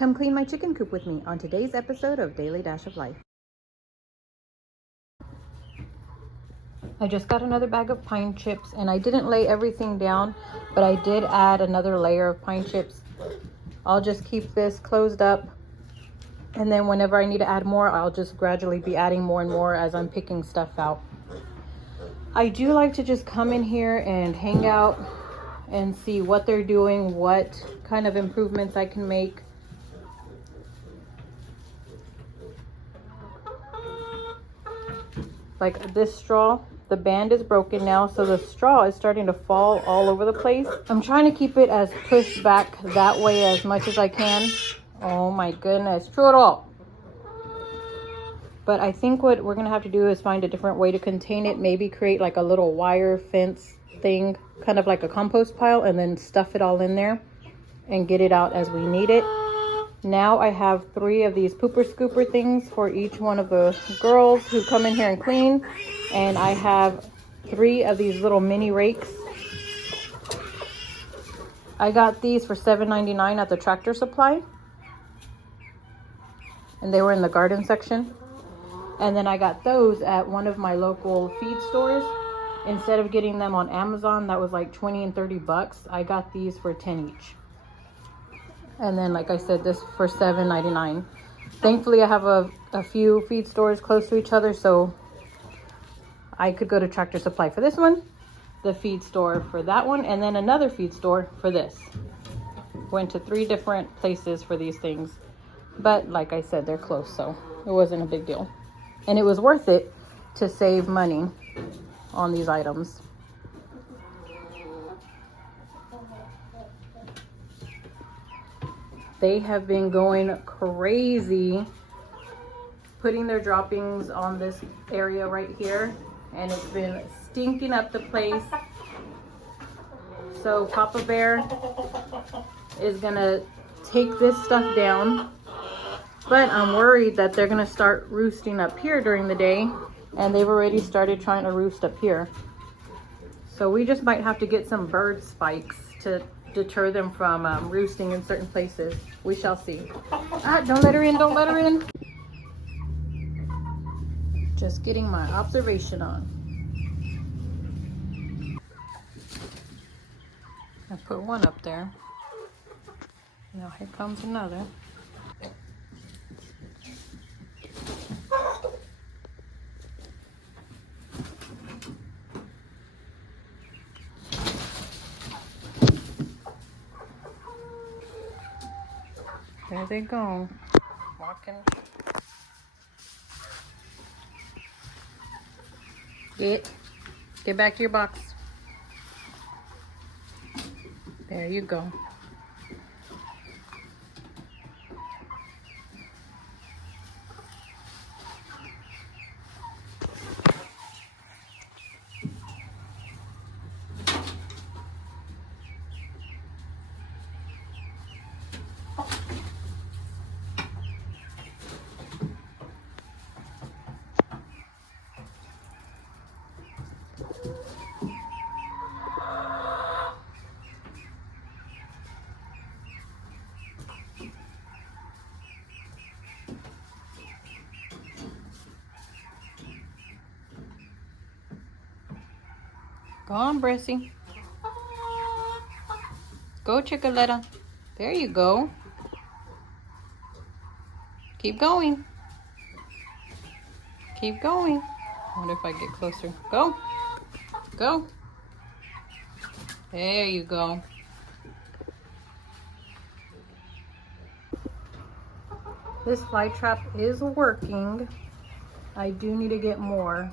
Come clean my chicken coop with me on today's episode of Daily Dash of Life. I just got another bag of pine chips and I didn't lay everything down, but I did add another layer of pine chips. I'll just keep this closed up, and then whenever I need to add more, I'll just gradually be adding more and more as I'm picking stuff out. I do like to just come in here and hang out and see what they're doing, what kind of improvements I can make. Like this straw, the band is broken now, so the straw is starting to fall all over the place. I'm trying to keep it as pushed back that way as much as I can. Oh my goodness, true it all. But I think what we're gonna have to do is find a different way to contain it. Maybe create like a little wire fence thing, kind of like a compost pile, and then stuff it all in there and get it out as we need it. Now I have 3 of these pooper scooper things for each one of the girls who come in here and clean. And I have 3 of these little mini rakes. I got these for $7.99 at the Tractor Supply. And they were in the garden section. And then I got those at one of my local feed stores. Instead of getting them on Amazon, that was like 20 and 30 bucks. I got these for 10 each. And then, like I said, this for $7.99. Thankfully, I have a few feed stores close to each other, so I could go to Tractor Supply for this one, the feed store for that one, and then another feed store for this. Went to 3 different places for these things. But like I said, they're close, so it wasn't a big deal. And it was worth it to save money on these items. They have been going crazy putting their droppings on this area right here, and it's been stinking up the place. So Papa Bear is gonna take this stuff down, but I'm worried that they're gonna start roosting up here during the day, and they've already started trying to roost up here. So we just might have to get some bird spikes to deter them from roosting in certain places. We shall see. Ah, don't let her in, don't let her in. Just getting my observation on. I put one up there. Now here comes another. There they go, walking. Get back to your box. There you go. Go on, Bressie. Go, Chicoletta. There you go. Keep going. Keep going. I wonder if I get closer. Go. Go. There you go. This fly trap is working. I do need to get more.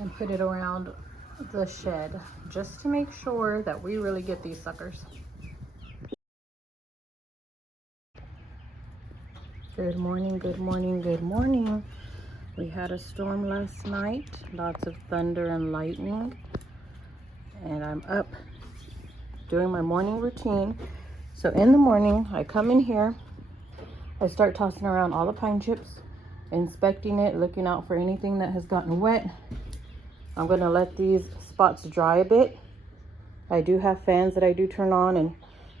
And put it around the shed just to make sure that we really get these suckers. Good morning, good morning, good morning. We had a storm last night, lots of thunder and lightning, and I'm up doing my morning routine. So in the morning, I come in here, I start tossing around all the pine chips, inspecting it, looking out for anything that has gotten wet. I'm gonna let these spots dry a bit, I do have fans that I do turn on and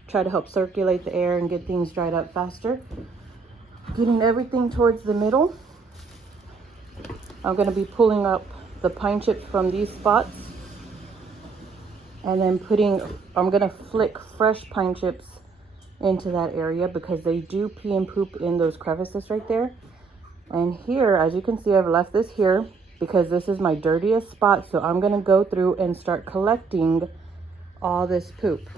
try to help circulate the air and get things dried up faster. Getting everything towards the middle. I'm going to be pulling up the pine chips from these spots. And then I'm going to flick fresh pine chips into that area because they do pee and poop in those crevices right there. And here, as you can see, I've left this here because this is my dirtiest spot. So I'm going to go through and start collecting all this poop.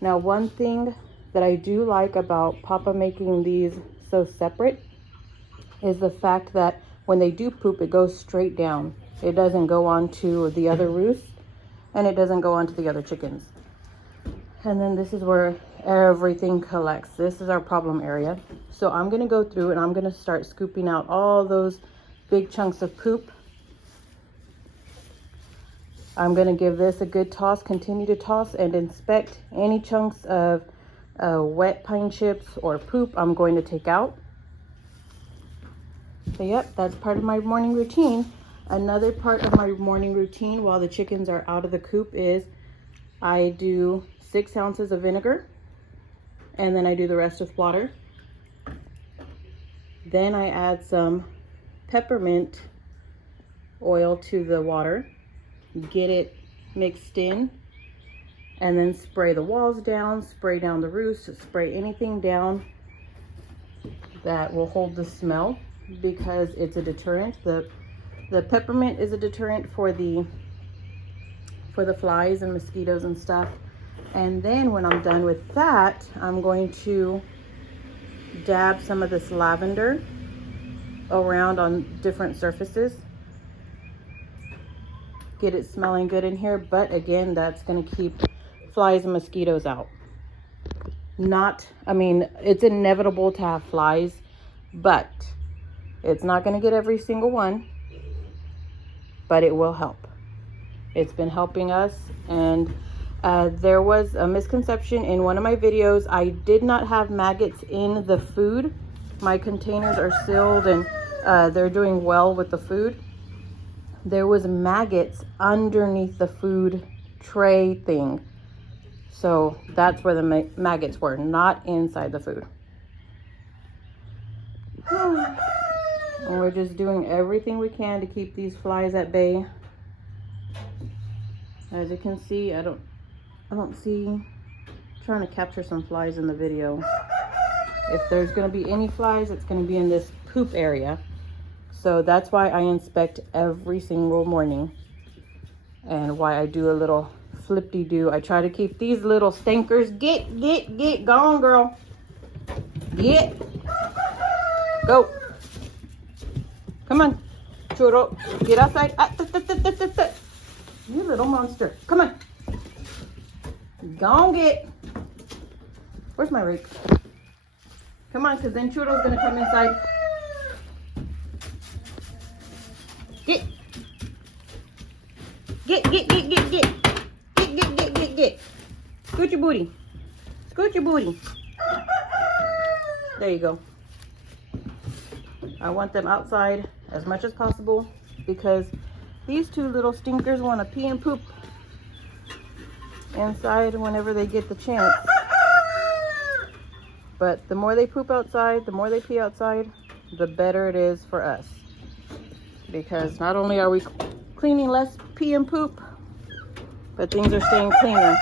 Now, one thing that I do like about Papa making these so separate is the fact that when they do poop, it goes straight down. It doesn't go on to the other roosts, and it doesn't go on to the other chickens. And then this is where everything collects. This is our problem area. So I'm going to go through and I'm going to start scooping out all those big chunks of poop. I'm going to give this a good toss, continue to toss and inspect any chunks of wet pine chips or poop I'm going to take out. So yep, that's part of my morning routine. Another part of my morning routine while the chickens are out of the coop is I do 6 ounces of vinegar and then I do the rest with water. Then I add some peppermint oil to the water. Get it mixed in and then spray the walls down, spray down the roost, spray anything down that will hold the smell because it's a deterrent. The peppermint is a deterrent for the flies and mosquitoes and stuff. And then when I'm done with that, I'm going to dab some of this lavender around on different surfaces. Get it smelling good in here, but again, that's going to keep flies and mosquitoes out. It's inevitable to have flies, but it's not going to get every single one, but it will help. It's been helping us. And there was a misconception in one of my videos. I did not have maggots in the food. My containers are sealed and they're doing well with the food. There was maggots underneath the food tray thing. So that's where the maggots were, not inside the food. And we're just doing everything we can to keep these flies at bay. As you can see, I don't see, I'm trying to capture some flies in the video. If there's going to be any flies, it's going to be in this poop area. So that's why I inspect every single morning and why I do a little flip-de-doo. I try to keep these little stinkers. Get, go on, girl. Get. Go. Come on. Churro, get outside. You little monster. Come on. Go on, get. Where's my rake? Come on, because then Churro's going to come inside. Get. Scoot your booty. Scoot your booty. There you go. I want them outside as much as possible because these two little stinkers want to pee and poop inside whenever they get the chance. But the more they poop outside, the more they pee outside, the better it is for us. Because not only are we cleaning less pee and poop, but things are staying cleaner.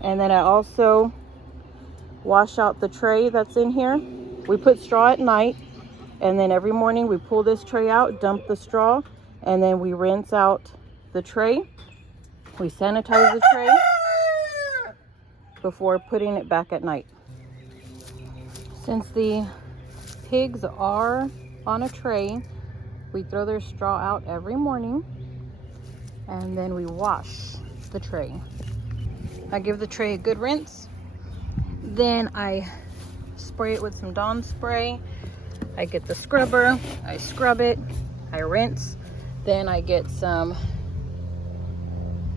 And then I also wash out the tray that's in here. We put straw at night, and then every morning we pull this tray out, dump the straw, and then we rinse out the tray. We sanitize the tray before putting it back at night. Since the pigs are on a tray, we throw their straw out every morning, and then we wash the tray. I give the tray a good rinse. Then I spray it with some Dawn spray. I get the scrubber, I scrub it, I rinse. Then I get some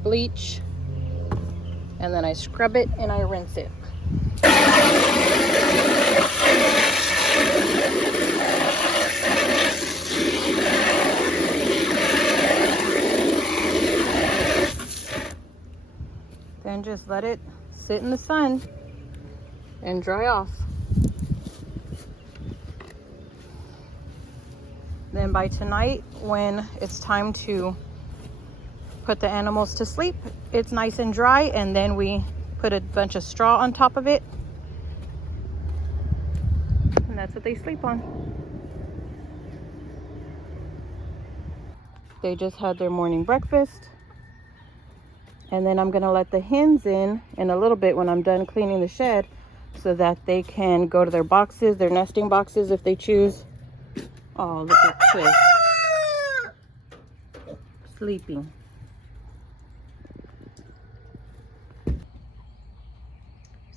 bleach, and then I scrub it and I rinse it. Then just let it sit in the sun and dry off. Then by tonight, when it's time to put the animals to sleep, it's nice and dry, and then we put a bunch of straw on top of it, and that's what they sleep on. They just had their morning breakfast, and then I'm gonna let the hens in a little bit when I'm done cleaning the shed, so that they can go to their boxes, their nesting boxes if they choose. Oh, look at Chris sleeping.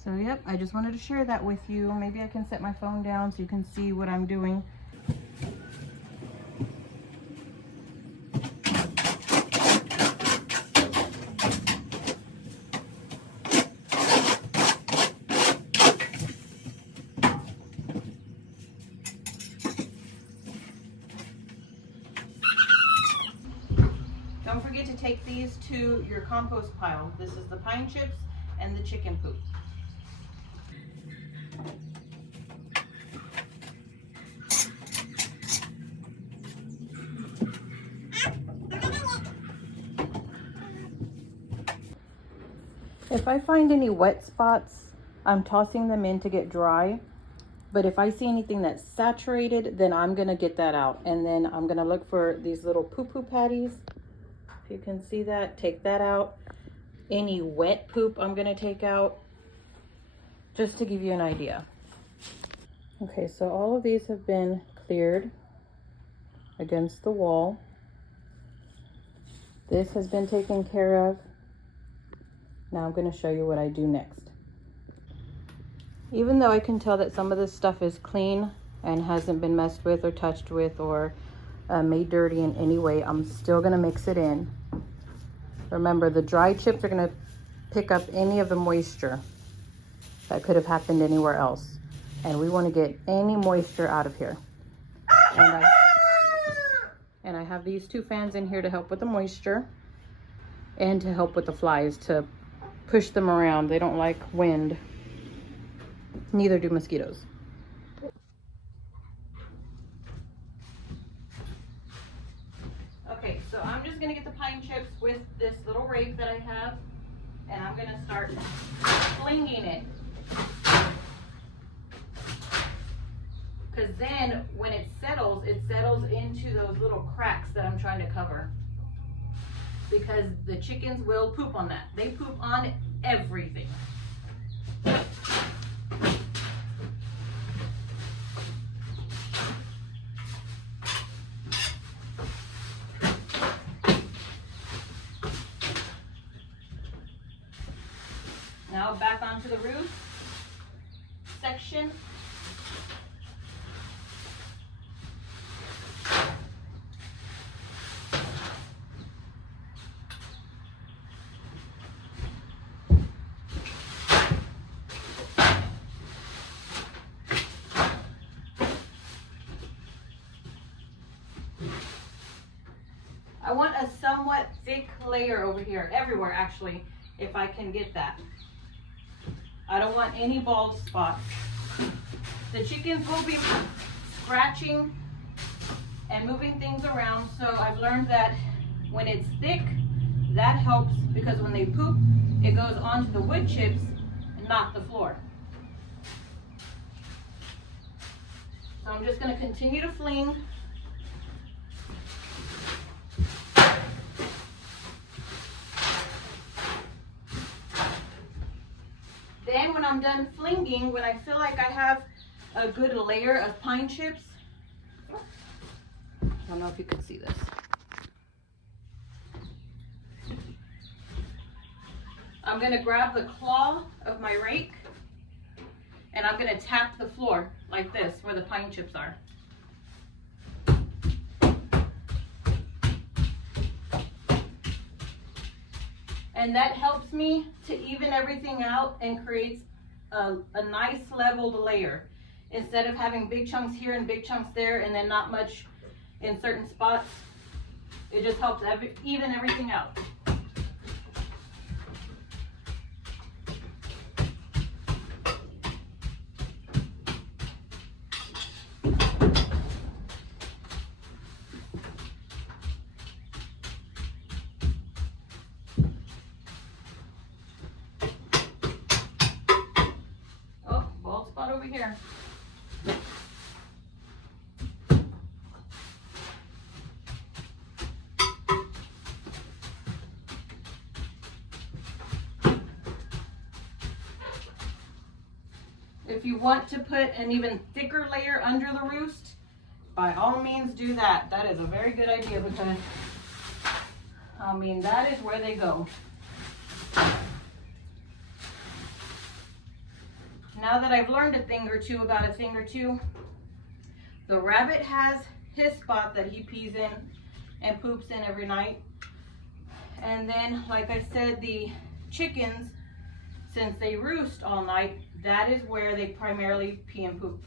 So yep, I just wanted to share that with you. Maybe I can set my phone down so you can see what I'm doing. Don't forget to take these to your compost pile. This is the pine chips and the chicken poop. If I find any wet spots, I'm tossing them in to get dry. But if I see anything that's saturated, then I'm gonna get that out. And then I'm gonna look for these little poo-poo patties. If you can see that, take that out. Any wet poop I'm gonna take out, just to give you an idea. Okay, so all of these have been cleared against the wall. This has been taken care of. Now I'm gonna show you what I do next. Even though I can tell that some of this stuff is clean and hasn't been messed with or touched with or made dirty in any way, I'm still gonna mix it in. Remember, the dry chips are gonna pick up any of the moisture that could have happened anywhere else. And we wanna get any moisture out of here. And I have these 2 fans in here to help with the moisture and to help with the flies, to push them around. They don't like wind. Neither do mosquitoes. Okay, so I'm just gonna get the pine chips with this little rake that I have, and I'm gonna start flinging it. Because then when it settles into those little cracks that I'm trying to cover. Because the chickens will poop on that. They poop on everything. Now back onto the roof section. I want a somewhat thick layer over here, everywhere actually, if I can get that. I don't want any bald spots. The chickens will be scratching and moving things around, so I've learned that when it's thick, that helps, because when they poop, it goes onto the wood chips and not the floor. So I'm just going to continue to fling. Then when I'm done flinging, when I feel like I have a good layer of pine chips, I don't know if you can see this. I'm going to grab the claw of my rake and I'm going to tap the floor like this where the pine chips are. And that helps me to even everything out and creates a nice leveled layer. Instead of having big chunks here and big chunks there and then not much in certain spots, it just helps even everything out. over here. If you want to put an even thicker layer under the roost, by all means do that. That is a very good idea because, I mean, that is where they go. Now that I've learned a thing or two about a thing or two, the rabbit has his spot that he pees in and poops in every night. And then, like I said, the chickens, since they roost all night, that is where they primarily pee and poop.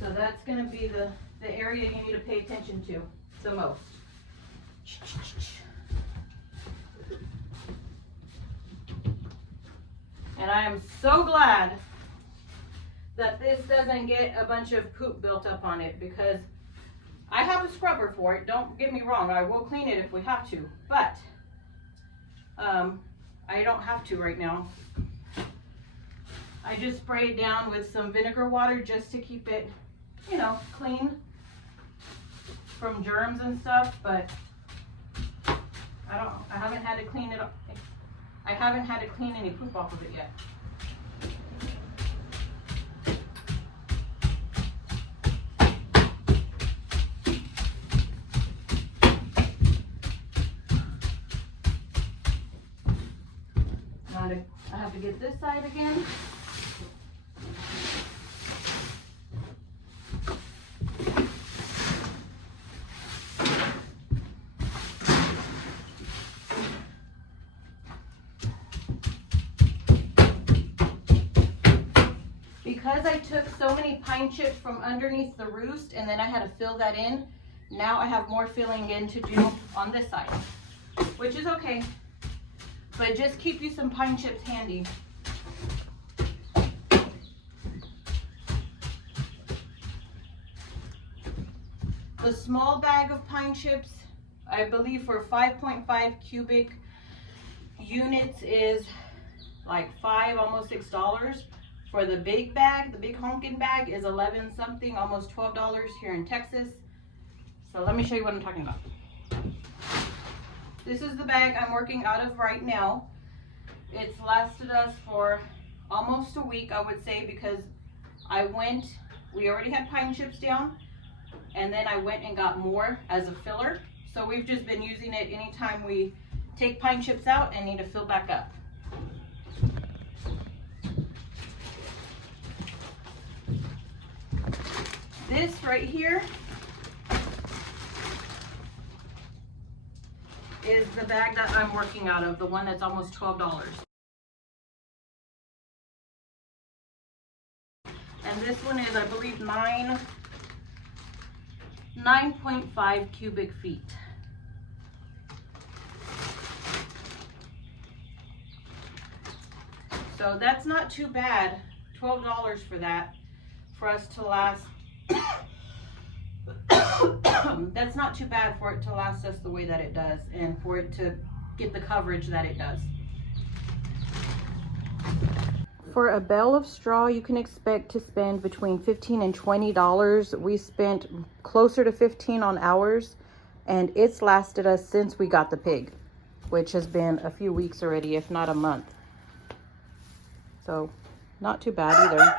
So that's going to be the area you need to pay attention to the most. And I am so glad that this doesn't get a bunch of poop built up on it, because I have a scrubber for it. Don't get me wrong, I will clean it if we have to, but I don't have to right now. I just spray it down with some vinegar water just to keep it, you know, clean from germs and stuff, but I haven't had to clean it up. I haven't had to clean any poop off of it yet. I have to get this side again. Because I took so many pine chips from underneath the roost and then I had to fill that in, now I have more filling in to do on this side, which is okay. But just keep you some pine chips handy. The small bag of pine chips, I believe for 5.5 cubic units is like $5, almost $6. For the big bag, the big honkin' bag is 11 something, almost $12 here in Texas. So let me show you what I'm talking about. This is the bag I'm working out of right now. It's lasted us for almost a week, I would say, because we already had pine chips down, and then I went and got more as a filler. So we've just been using it anytime we take pine chips out and need to fill back up. This right here is the bag that I'm working out of, the one that's almost $12. And this one is, I believe, 9.5 cubic feet. So that's not too bad, $12 for that, for us to last. That's not too bad for it to last us the way that it does, and for it to get the coverage that it does. For a bale of straw, you can expect to spend between $15 and $20. We spent closer to $15 on ours, and it's lasted us since we got the pig, which has been a few weeks already, if not a month. So not too bad either.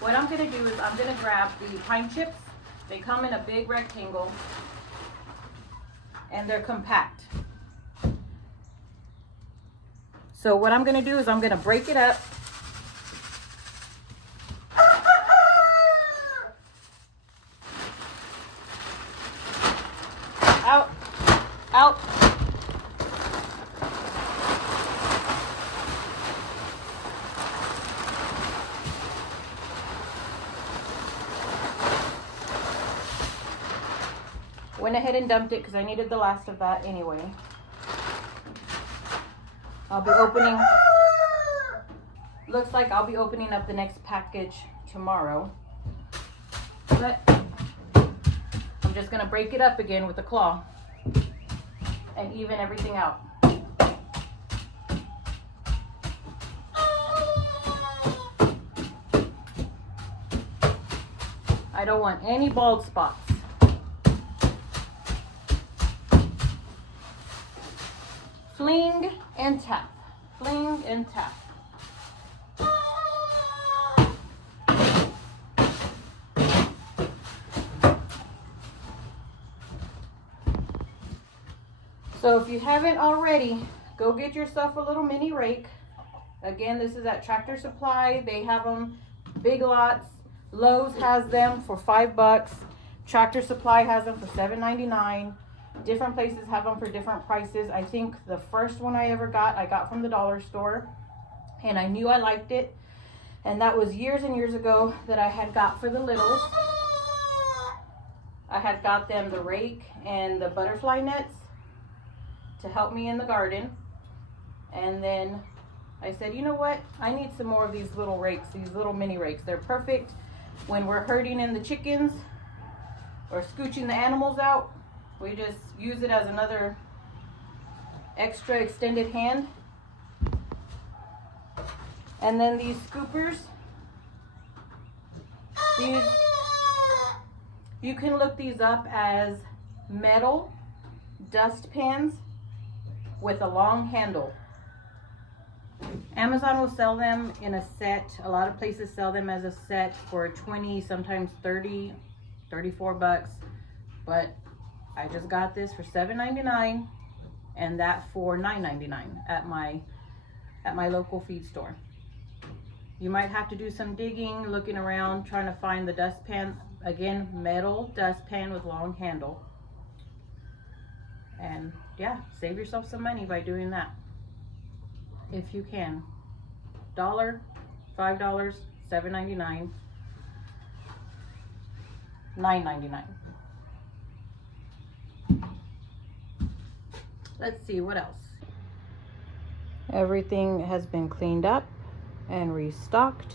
What I'm gonna do is I'm gonna grab the pine chips. They come in a big rectangle and they're compact. So what I'm gonna do is I'm gonna break it up. Out, out. Went ahead and dumped it because I needed the last of that anyway. I'll be opening, looks like I'll be opening up the next package tomorrow. But I'm just gonna break it up again with the claw and even everything out. don't want any bald spots. Fling and tap. Fling and tap. So if you haven't already, go get yourself a little mini rake. Again, this is at Tractor Supply. They have them big lots. Lowe's has them for $5. Tractor Supply has them for $7.99. Different places have them for different prices. I think the first one I ever got, I got from the dollar store, and I knew I liked it. And that was years and years ago that I had got for the littles. I had got them the rake and the butterfly nets to help me in the garden. And then I said, you know what? I need some more of these little rakes, these little mini rakes. They're perfect when we're herding in the chickens or scooching the animals out. We just use it as another extra extended hand. And then these scoopers, these, you can look these up as metal dust pans with a long handle. Amazon will sell them in a set. A lot of places sell them as a set for 20, sometimes 30, 34 bucks. But I just got this for $7.99 and that for $9.99 at my local feed store. You might have to do some digging, looking around, trying to find the dustpan. Again, metal dustpan with long handle. And yeah, save yourself some money by doing that. If you can. $1, $5, $7.99, $9.99. Let's see what else. Everything has been cleaned up and restocked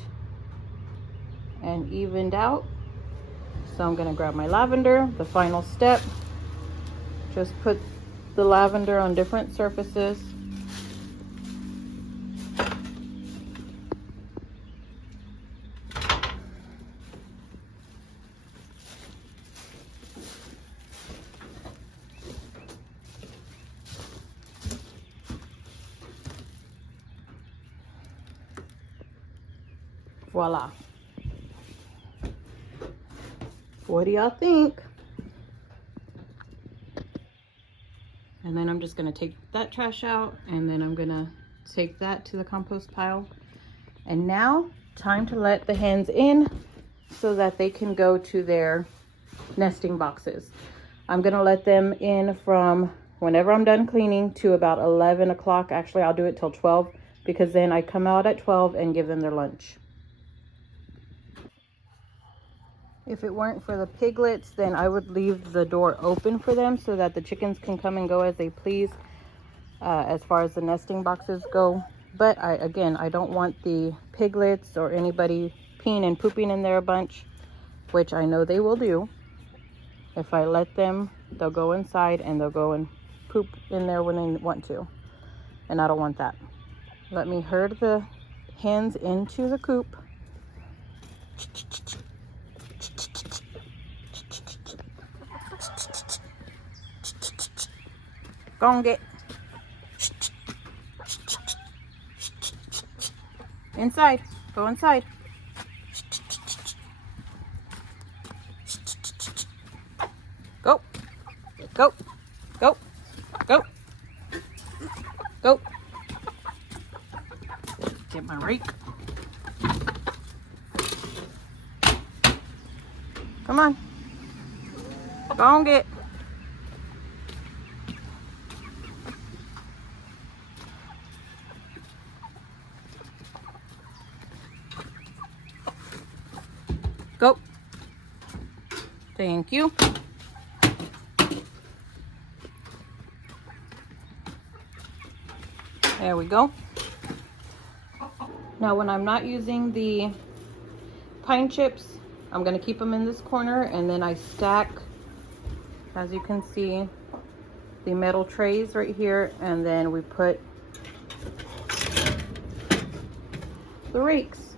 and evened out. So I'm gonna grab my lavender, the final step. Just put the lavender on different surfaces. Voila. What do y'all think? And then I'm just gonna take that trash out, and then I'm gonna take that to the compost pile. And now, time to let the hens in so that they can go to their nesting boxes. I'm gonna let them in from whenever I'm done cleaning to about 11 o'clock. Actually, I'll do it till 12 because then I come out at 12 and give them their lunch. If it weren't for the piglets, then I would leave the door open for them so that the chickens can come and go as they please as far as the nesting boxes go. But again, I don't want the piglets or anybody peeing and pooping in there a bunch, which I know they will do. If I let them, they'll go inside and they'll go and poop in there when they want to. And I don't want that. Let me herd the hens into the coop. Go and get inside. Go inside. Go. Go. Go. Go. Go. Get my rake. Come on. Go and get. Go. Thank you. There we go. Now when I'm not using the pine chips, I'm going to keep them in this corner, and then I stack, as you can see, the metal trays right here, and then we put the rakes.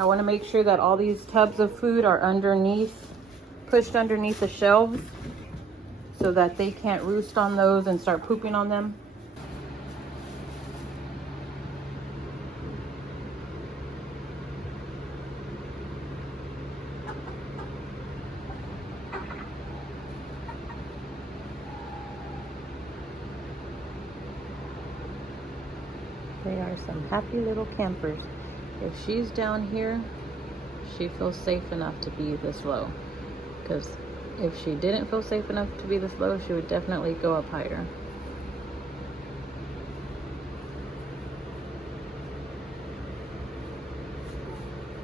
I want to make sure that all these tubs of food are pushed underneath the shelves so that they can't roost on those and start pooping on them. They are some happy little campers. If she's down here, she feels safe enough to be this low. Because if she didn't feel safe enough to be this low, she would definitely go up higher.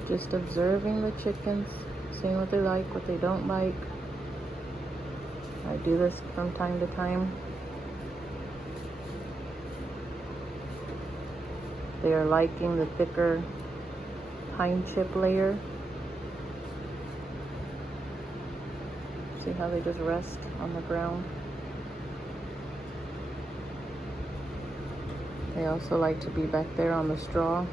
Just observing the chickens, seeing what they like, what they don't like. I do this from time to time. They are liking the thicker pine chip layer. See how they just rest on the ground? They also like to be back there on the straw.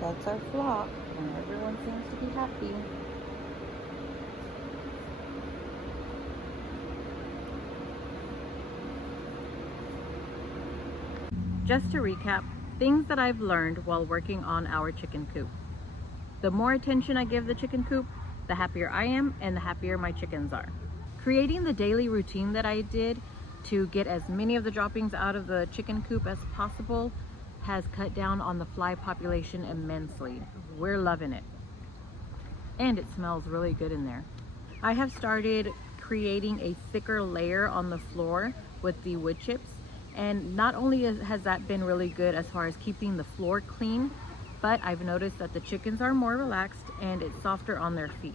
That's our flock, and everyone seems to be happy. Just to recap, things that I've learned while working on our chicken coop. The more attention I give the chicken coop, the happier I am and the happier my chickens are. Creating the daily routine that I did to get as many of the droppings out of the chicken coop as possible has cut down on the fly population immensely. We're loving it. And it smells really good in there. I have started creating a thicker layer on the floor with the wood chips. And not only has that been really good as far as keeping the floor clean, but I've noticed that the chickens are more relaxed and it's softer on their feet.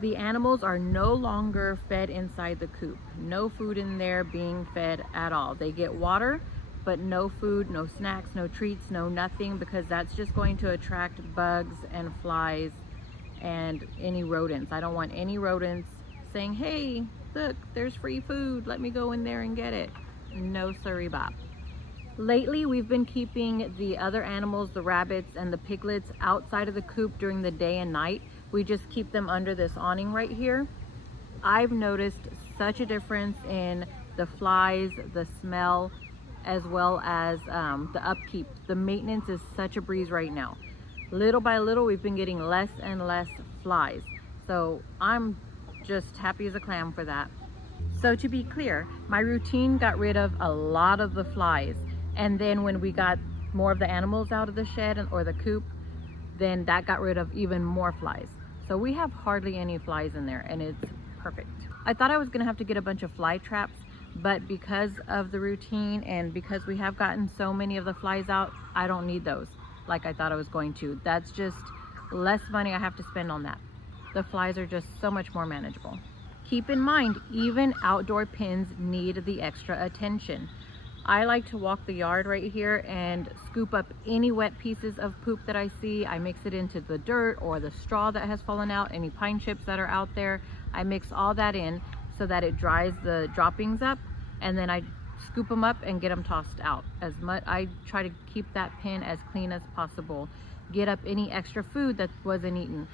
The animals are no longer fed inside the coop. No food in there being fed at all. They get water, but no food, no snacks, no treats, no nothing, because that's just going to attract bugs and flies and any rodents. I don't want any rodents saying, hey, look, there's free food, let me go in there and get it. No siree bop. Lately, we've been keeping the other animals, the rabbits and the piglets, outside of the coop during the day and night. We just keep them under this awning right here. I've noticed such a difference in the flies, the smell, as well as the upkeep. The maintenance is such a breeze right now. Little by little, we've been getting less and less flies. So I'm just happy as a clam for that. So to be clear, my routine got rid of a lot of the flies. And then when we got more of the animals out of the shed or the coop, then that got rid of even more flies. So we have hardly any flies in there and it's perfect. I thought I was gonna have to get a bunch of fly traps, but because of the routine and because we have gotten so many of the flies out, I don't need those like I thought I was going to. That's just less money I have to spend on that. The flies are just so much more manageable. Keep in mind, even outdoor pens need the extra attention. I like to walk the yard right here and scoop up any wet pieces of poop that I see. I mix it into the dirt or the straw that has fallen out, any pine chips that are out there. I mix all that in so that it dries the droppings up, and then I scoop them up and get them tossed out. I try to keep that pen as clean as possible. Get up any extra food that wasn't eaten.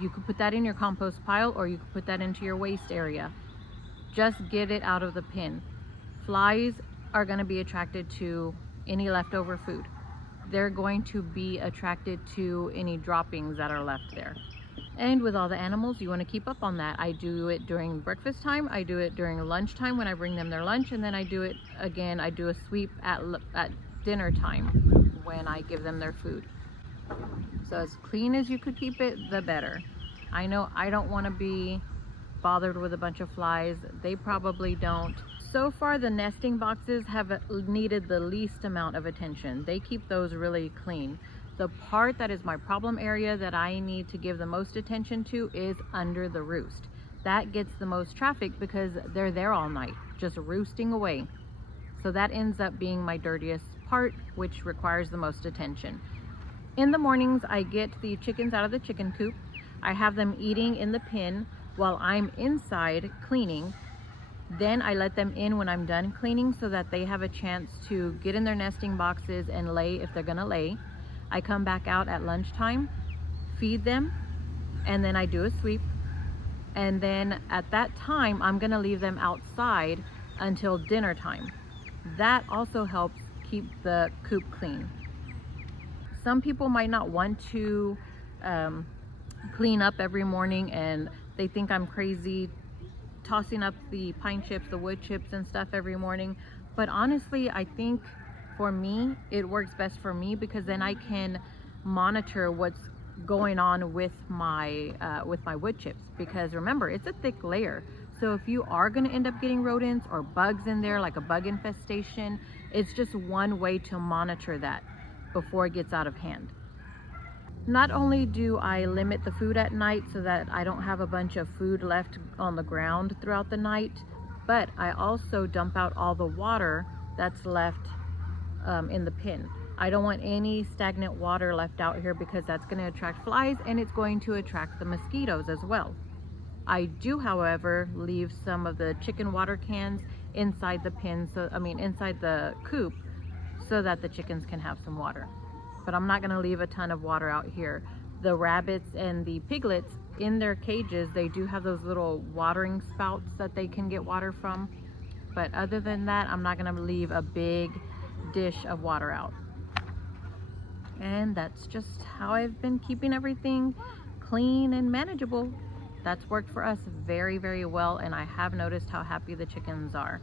You could put that in your compost pile or you could put that into your waste area. Just get it out of the pen. Flies are going to be attracted to any leftover food. They're going to be attracted to any droppings that are left there. And with all the animals, you want to keep up on that. I do it during breakfast time, I do it during lunchtime when I bring them their lunch, and then I do it again, I do a sweep at dinner time when I give them their food. So as clean as you could keep it, the better. I know I don't want to be bothered with a bunch of flies. They probably don't. So far, the nesting boxes have needed the least amount of attention. They keep those really clean. The part that is my problem area that I need to give the most attention to is under the roost. That gets the most traffic because they're there all night, just roosting away. So that ends up being my dirtiest part, which requires the most attention. In the mornings, I get the chickens out of the chicken coop. I have them eating in the pen while I'm inside cleaning. Then I let them in when I'm done cleaning so that they have a chance to get in their nesting boxes and lay if they're gonna lay. I come back out at lunchtime, feed them, and then I do a sweep. And then at that time, I'm gonna leave them outside until dinner time. That also helps keep the coop clean. Some people might not want to clean up every morning, and they think I'm crazy tossing up the pine chips, the wood chips and stuff every morning. But honestly, I think for me, it works best for me because then I can monitor what's going on with my wood chips. Because remember, it's a thick layer. So if you are going to end up getting rodents or bugs in there, like a bug infestation, it's just one way to monitor that before it gets out of hand. Not only do I limit the food at night so that I don't have a bunch of food left on the ground throughout the night, but I also dump out all the water that's left in the pen. I don't want any stagnant water left out here because that's going to attract flies and it's going to attract the mosquitoes as well. I do, however, leave some of the chicken water cans inside the pen, inside the coop, so that the chickens can have some water. But I'm not going to leave a ton of water out here. The rabbits and the piglets, in their cages, they do have those little watering spouts that they can get water from. But other than that, I'm not going to leave a big dish of water out. And that's just how I've been keeping everything clean and manageable. That's worked for us very, very well, and I have noticed how happy the chickens are.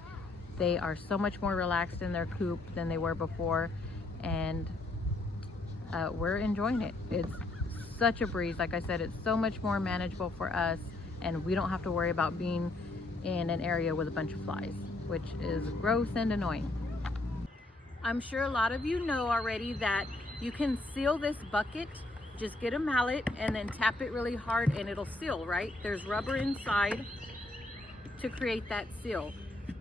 They are so much more relaxed in their coop than they were before, and we're enjoying it. It's such a breeze. Like I said, it's so much more manageable for us, and we don't have to worry about being in an area with a bunch of flies, which is gross and annoying. I'm sure a lot of you know already that you can seal this bucket. Just get a mallet and then tap it really hard and it'll seal, right? There's rubber inside to create that seal.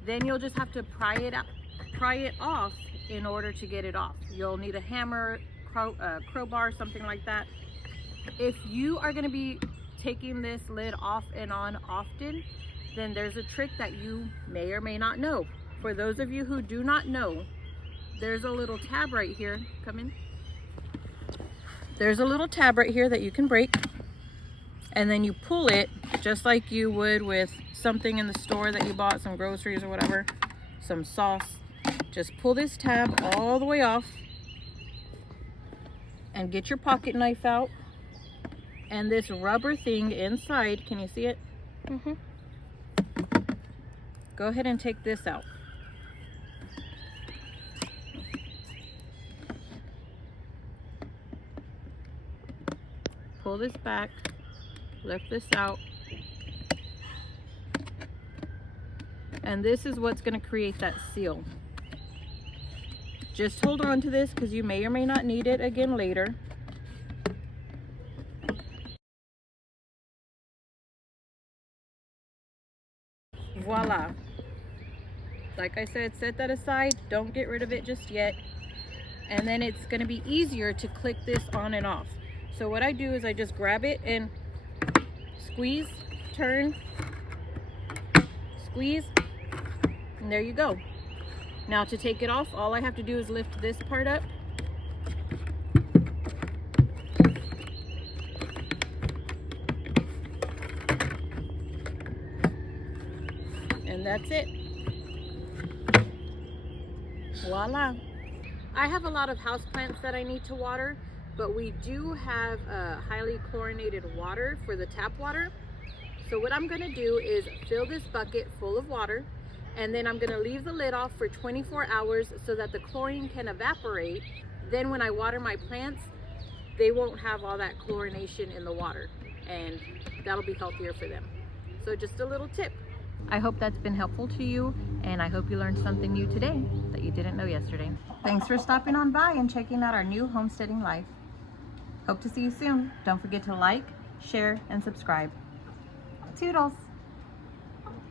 Then you'll just have to pry it off in order to get it off. You'll need a hammer, crowbar, something like that. If you are going to be taking this lid off and on often, then there's a trick that you may or may not know. For those of you who do not know, there's a little tab right here. Come in. There's a little tab right here that you can break, and then you pull it just like you would with something in the store that you bought, some groceries or whatever, some sauce. Just pull this tab all the way off and get your pocket knife out, and this rubber thing inside, can you see it? Mm-hmm. Go ahead and take this out. Pull this back, lift this out, and this is what's going to create that seal. Just hold on to this because you may or may not need it again later. Voila. Like I said, set that aside. Don't get rid of it just yet. And then it's going to be easier to click this on and off. So what I do is I just grab it and squeeze, turn, squeeze, and there you go. Now to take it off, all I have to do is lift this part up. And that's it. Voila. I have a lot of houseplants that I need to water. but we do have highly chlorinated water for the tap water. So what I'm gonna do is fill this bucket full of water, and then I'm gonna leave the lid off for 24 hours so that the chlorine can evaporate. Then when I water my plants, they won't have all that chlorination in the water, and that'll be healthier for them. So just a little tip. I hope that's been helpful to you, and I hope you learned something new today that you didn't know yesterday. Thanks for stopping on by and checking out our new homesteading life. Hope to see you soon. Don't forget to like, share, and subscribe. Toodles!